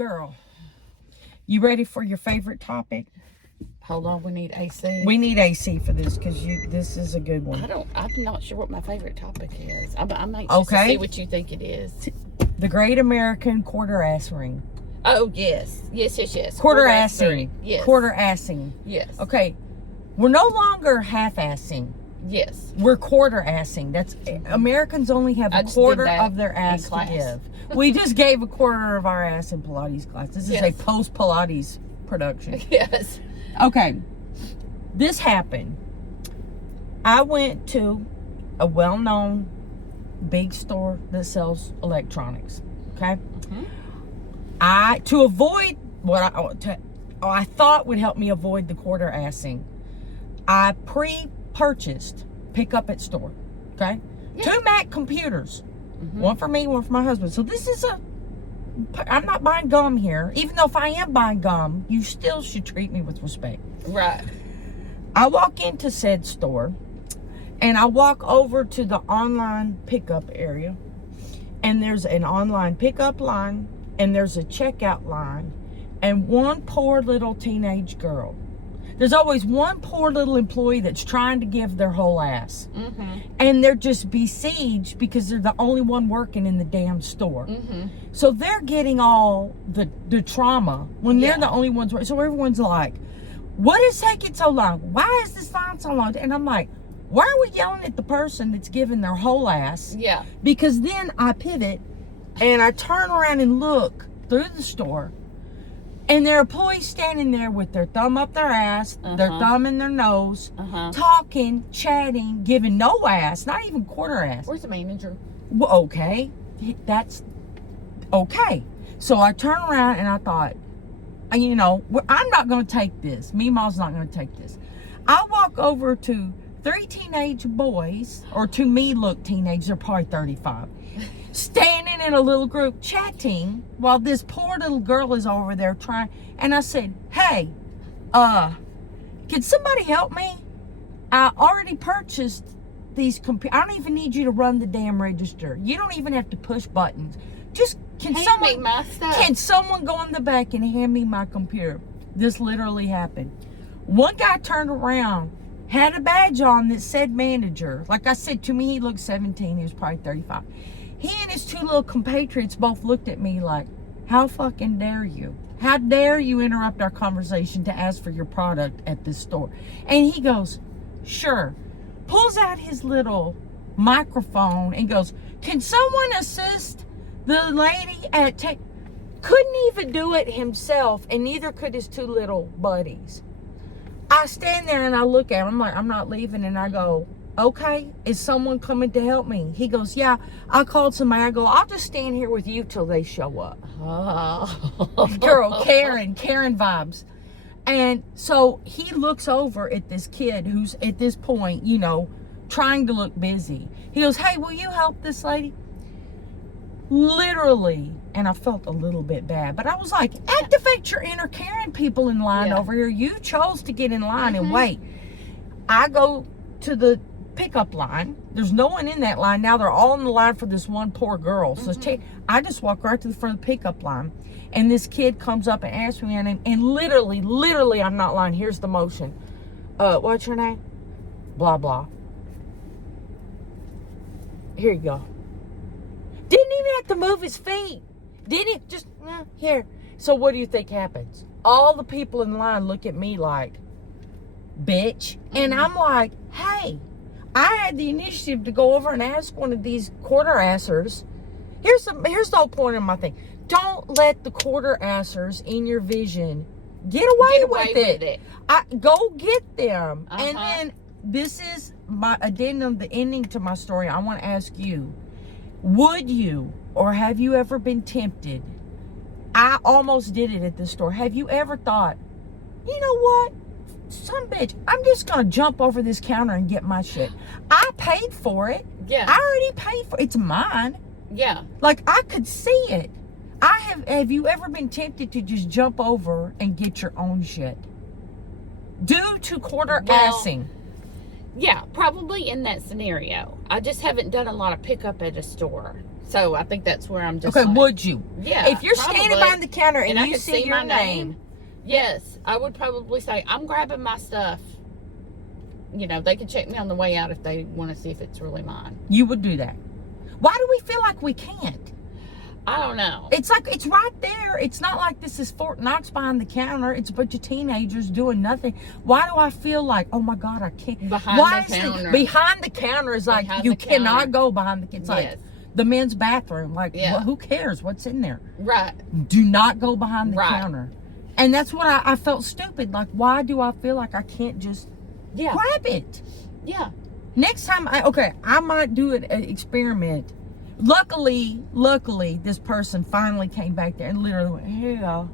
Girl, you ready for your favorite topic? Hold on, we need AC. We need AC for this because this is a good one. I'm not sure what my favorite topic is. I'm anxious to see what you think it is. The Great American Quarterassing. Oh, yes. Quarterassing. Yes. Quarterassing. Yes. Okay. We're no longer half-assing. Yes. We're quarter-assing. That's Americans only have a quarter of their ass to give. We just gave a quarter of our ass in Pilates class. This is a post-Pilates production. Yes. Okay. This happened. I went to a well-known big store that sells electronics. Okay. Mm-hmm. To avoid what I thought would help me avoid the quarter-assing, I pre-purchased pick-up at store. Okay. Yeah. 2 Mac computers. Mm-hmm. One for me, one for my husband. So this is I'm not buying gum here. Even though if I am buying gum, you still should treat me with respect. Right. I walk into said store, and I walk over to the online pickup area, and there's an online pickup line, and there's a checkout line, and one poor little teenage girl. There's always one poor little employee that's trying to give their whole ass. Mm-hmm. And they're just besieged because they're the only one working in the damn store. Mm-hmm. So they're getting all the trauma when they're the only ones working. So everyone's like, what is taking so long? Why is this line so long? And I'm like, why are we yelling at the person that's giving their whole ass? Yeah. Because then I pivot and I turn around and look through the store. And their employees standing there with their thumb up their ass, their thumb in their nose, talking, chatting, giving no ass, not even quarter ass. Where's the manager? Well, okay. That's okay. So I turned around and I thought, I'm not going to take this. Meemaw's not going to take this. I walk over to 3 teenage boys, or to me look teenage, they're probably 35. Standing in a little group chatting while this poor little girl is over there trying. And I said, hey, can somebody help me? I already purchased these computers. I don't even need you to run the damn register. You don't even have to push buttons. Just can someone go in the back and hand me my computer? This literally happened. One guy turned around, had a badge on that said manager. Like I said, to me, he looked 17. He was probably 35. He and his 2 little compatriots both looked at me like, how fucking dare you? How dare you interrupt our conversation to ask for your product at this store? And he goes, sure. Pulls out his little microphone and goes, can someone assist the lady at tech? Couldn't even do it himself, and neither could his 2 little buddies. I stand there and I look at him. I'm like, I'm not leaving. And I go, okay, is someone coming to help me? He goes, yeah, I called somebody. I go, I'll just stand here with you till they show up. Oh. Girl, Karen vibes. And so he looks over at this kid who's at this point, trying to look busy. He goes, hey, will you help this lady? Literally, and I felt a little bit bad, but I was like, activate your inner Karen people in line over here. You chose to get in line and wait. I go to the pickup line. There's no one in that line. Now they're all in the line for this one poor girl. So I just walk right to the front of the pickup line, and this kid comes up and asks me my name, and literally, I'm not lying. Here's the motion. What's your name? Blah, blah. Here you go. Didn't even have to move his feet. Didn't just, here. So what do you think happens? All the people in line look at me like, bitch. And I'm like, hey, I had the initiative to go over and ask one of these quarter-assers. Here's the whole point of my thing. Don't let the quarter-assers in your vision get away with it. Go get them. And then this is my addendum, the ending to my story. I want to ask you, would you, or have you ever been tempted? I almost did it at the store. Have you ever thought, you know what? Some bitch, I'm just going to jump over this counter and get my shit. I paid for it. Yeah. I already paid for it. It's mine. Yeah. Like, I could see it. Have you ever been tempted to just jump over and get your own shit? Due to quarter-assing. Yeah, probably in that scenario. I just haven't done a lot of pickup at a store. So I think that's where I'm just Okay, would you? Yeah. If you're standing behind the counter and I you could see my your name. Yes, I would probably say, I'm grabbing my stuff. You know, they can check me on the way out if they want to see if it's really mine. You would do that. Why do we feel like we can't? I don't know. It's like, it's right there. It's not like this is Fort Knox behind the counter. It's a bunch of teenagers doing nothing. Why do I feel like, oh my God, I can't? Behind the counter. Behind the counter is like, you cannot go behind the, it's like the men's bathroom. Like, well, who cares what's in there? Right. Do not go behind the counter. And that's what I felt stupid. Like, why do I feel like I can't just grab it? Yeah. Next time, I might do an experiment. Luckily, this person finally came back there and literally went, yeah.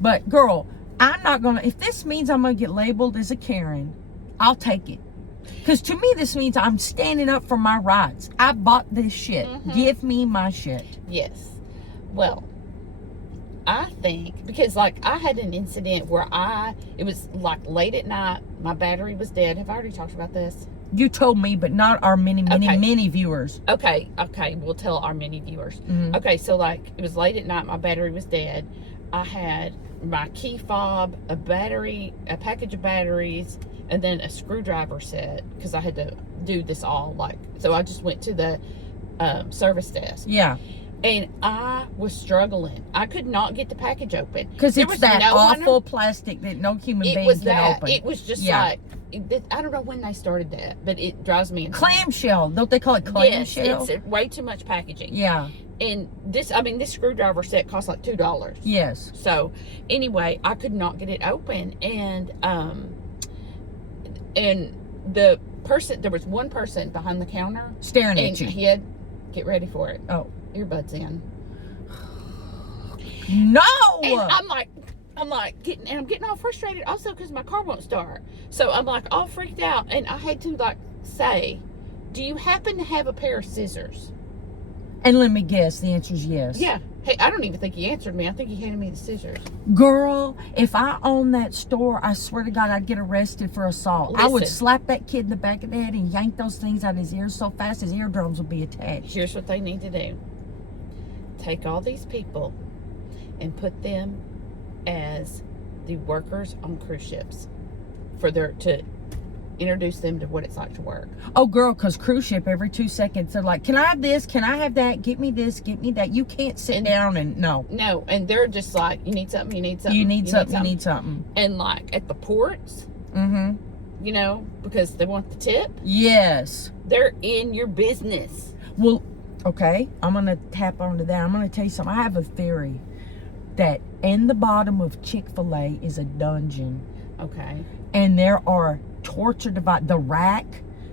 But girl, I'm not gonna, if this means I'm gonna get labeled as a Karen, I'll take it. Because to me, this means I'm standing up for my rights. I bought this shit. Give me my shit. Yes. Well, I think, because like I had an incident where it was like late at night, my battery was dead. Have I already talked about this? You told me, but not our many viewers. Okay, we'll tell our many viewers. Okay, so like it was late at night, my battery was dead. I had my key fob, a package of batteries, and then a screwdriver set, because I had to do this all so I just went to the service desk. Yeah. And I was struggling. I could not get the package open. Because it's that awful plastic that no human being can open. It was just like, I don't know when they started that, but it drives me insane. Clamshell. Don't they call it clamshell? Yes, it's way too much packaging. Yeah. And this screwdriver set cost like $2. Yes. So, anyway, I could not get it open. And the person, there was one person behind the counter. Staring at you. He had, get ready for it. Oh. Earbuds in. No! And I'm getting all frustrated also because my car won't start. So I'm like all freaked out, and I had to say, do you happen to have a pair of scissors? And let me guess, the answer is yes. Yeah. Hey, I don't even think he answered me. I think he handed me the scissors. Girl, if I owned that store, I swear to God, I'd get arrested for assault. Listen, I would slap that kid in the back of the head and yank those things out of his ears so fast his eardrums would be attached. Here's what they need to do. Take all these people and put them as the workers on cruise ships to introduce them to what it's like to work. Oh, girl, because cruise ship, every 2 seconds, they're like, can I have this? Can I have that? Get me this, get me that. You can't sit down and, no. No, and they're just like, you need something, you need something. You need something, you need something. And like at the ports, you know, because they want the tip. Yes. They're in your business. Well, okay, I'm going to tap onto that. I'm going to tell you something. I have a theory that in the bottom of Chik-Fila is a dungeon. Okay. And there are torture devices, the rack,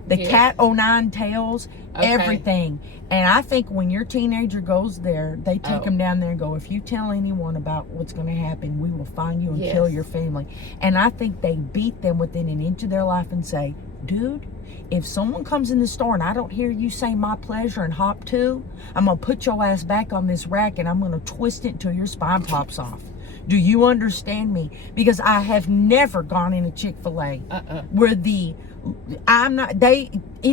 the cat o' nine tails, everything. And I think when your teenager goes there, they take them down there and go, if you tell anyone about what's going to happen, we will find you and kill your family. And I think they beat them within an inch of their life and say, dude, if someone comes in the store and I don't hear you say my pleasure and hop to, I'm going to put your ass back on this rack and I'm going to twist it until your spine pops off. Do you understand me? Because I have never gone in a Chik-Fila where it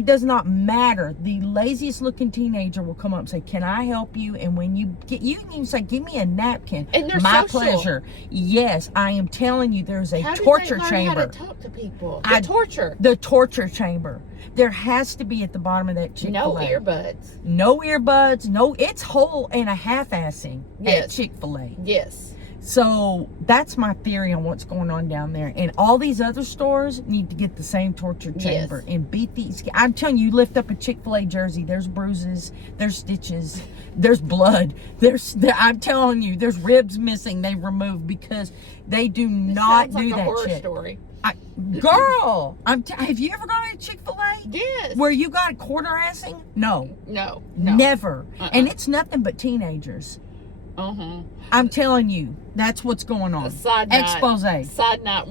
does not matter. The laziest looking teenager will come up and say, can I help you? And when you can even say, give me a napkin. And they're my social. Pleasure. Yes, I am telling you, there's a torture chamber. How to talk to people? The torture chamber. There has to be at the bottom of that Chik-Fila. No earbuds. No earbuds. No, it's whole and a half-assing at Chik-Fila. Yes. So that's my theory on what's going on down there. And all these other stores need to get the same torture chamber and beat these. I'm telling you, lift up a Chik-Fila jersey, there's bruises, there's stitches, there's blood. I'm telling you, there's ribs missing they removed because they do not do that horror shit. Story. Girl, have you ever gone to Chik-Fila? Yes. Where you got quarterassing? No. Never. And it's nothing but teenagers. I'm telling you, that's what's going on. Expose. Side note,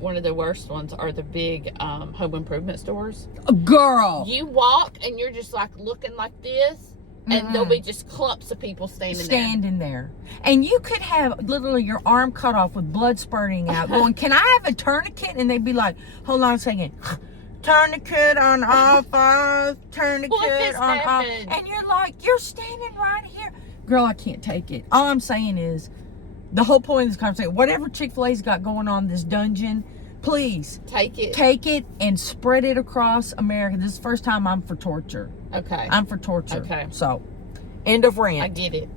one of the worst ones are the big home improvement stores. Girl. You walk and you're just like looking like this. And there'll be just clumps of people standing there. And you could have literally your arm cut off with blood spurting out going, can I have a tourniquet? And they'd be like, hold on a second. Tourniquet on all five. Tourniquet What has on all. happened? And you're like, you're standing right here. Girl, I can't take it. All I'm saying is, the whole point of this conversation, whatever Chick-fil-A's got going on in this dungeon, please Take it and spread it across America. This is the first time I'm for torture. Okay. I'm for torture. Okay. So, end of rant. I get it.